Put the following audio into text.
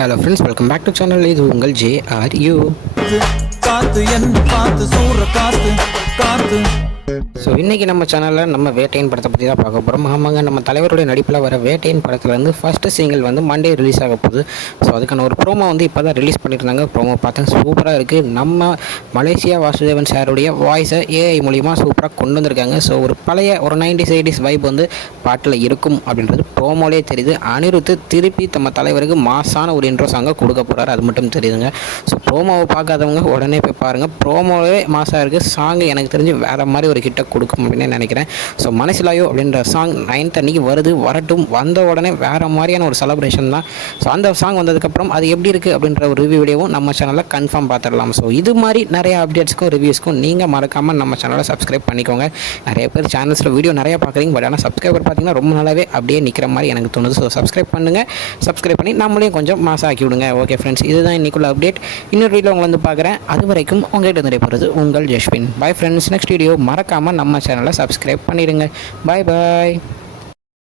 Hello friends, welcome back to channel. இது உங்கள் JRU. காத்து என்ன காத்து சூற காத்து காத்து. ஸோ இன்றைக்கி நம்ம சேனலில் நம்ம வேட்டையின் படத்தை பற்றி தான் பார்க்க போகிறோம். ஆமாங்க, நம்ம தலைவருடைய நடிப்பில் வர வேட்டையின் படத்தில் வந்து ஃபஸ்ட்டு சிங்கிள் வந்து மண்டே ரிலீஸ் ஆக போகுது. ஸோ அதுக்கான ஒரு ப்ரோமோ வந்து இப்போ தான் ரிலீஸ் பண்ணியிருந்தாங்க. ப்ரோமோ பார்த்தா சூப்பராக இருக்குது. நம்ம மலேசியா வாசுதேவன் சாருடைய வாய்ஸை ஏஐ மூலிமா சூப்பராக கொண்டு வந்திருக்காங்க. ஸோ ஒரு பழைய ஒரு 90s 80s வைப் வந்து பாட்டில் இருக்கும் அப்படின்றது ப்ரோமோலே தெரியுது. அனிருத்து திருப்பி நம்ம தலைவருக்கு மாசான ஒரு இன்ட்ரோ சாங்கை கொடுக்க போகிறாரு, அது மட்டும் தெரியுதுங்க. ஸோ ப்ரோமோவை பார்க்காதவங்க உடனே போய் பாருங்கள். ப்ரோமோவே மாசாக இருக்குது. சாங் எனக்கு தெரிஞ்சு வேறு மாதிரி ஒரு கிட்ட கொடுக்கும் அப்படின்னு நினைக்கிறேன். ஸோ மனசிலாயோ அப்படின்ற சாங் 9th அன்னைக்கு வரட்டும். வந்த உடனே வேறு மாதிரியான ஒரு செலப்ரேஷன் தான். ஸோ அந்த சாங் வந்ததுக்கப்புறம் அது எப்படி இருக்குது அப்படின்ற ஒரு ரிவ்யூ வீடியோவும் நம்ம சேனலில் கன்ஃபார்ம் பார்த்துடலாம். ஸோ இது மாதிரி நிறைய அப்டேட்ஸ்க்கும் ரிவ்யூஸ்க்கும் நீங்கள் மறக்காமல் நம்ம சேனலை சப்ஸ்கிரைப் பண்ணிக்கோங்க. நிறைய பேர் சேனல்ஸில் வீடியோ நிறையா பார்க்குறீங்க, பட் ஆனால் சப்ஸ்கிரைபர் பார்த்தீங்கன்னா ரொம்ப நாளாகவே அப்படியே நிற்கிற மாதிரி எனக்கு தோணுது. ஸோ சப்ஸ்கிரைப் பண்ணுங்கள். சப்ஸ்கிரைப் பண்ணி நம்மளையும் கொஞ்சம் மாசாக்கி விடுங்க. ஓகே ஃப்ரெண்ட்ஸ், இதுதான் இன்றைக்குள்ள அப்டேட். இன்னொரு வீடியோ உங்களை வந்து பார்க்குறேன். அது வரைக்கும் உங்கள்கிட்ட நடைபெறுது உங்கள் Jaswin. Bye friends. Next video மறக்காமல் நம்ம சேனலை சப்ஸ்கிரைப் பண்ணிடுங்க. பாய் பாய்.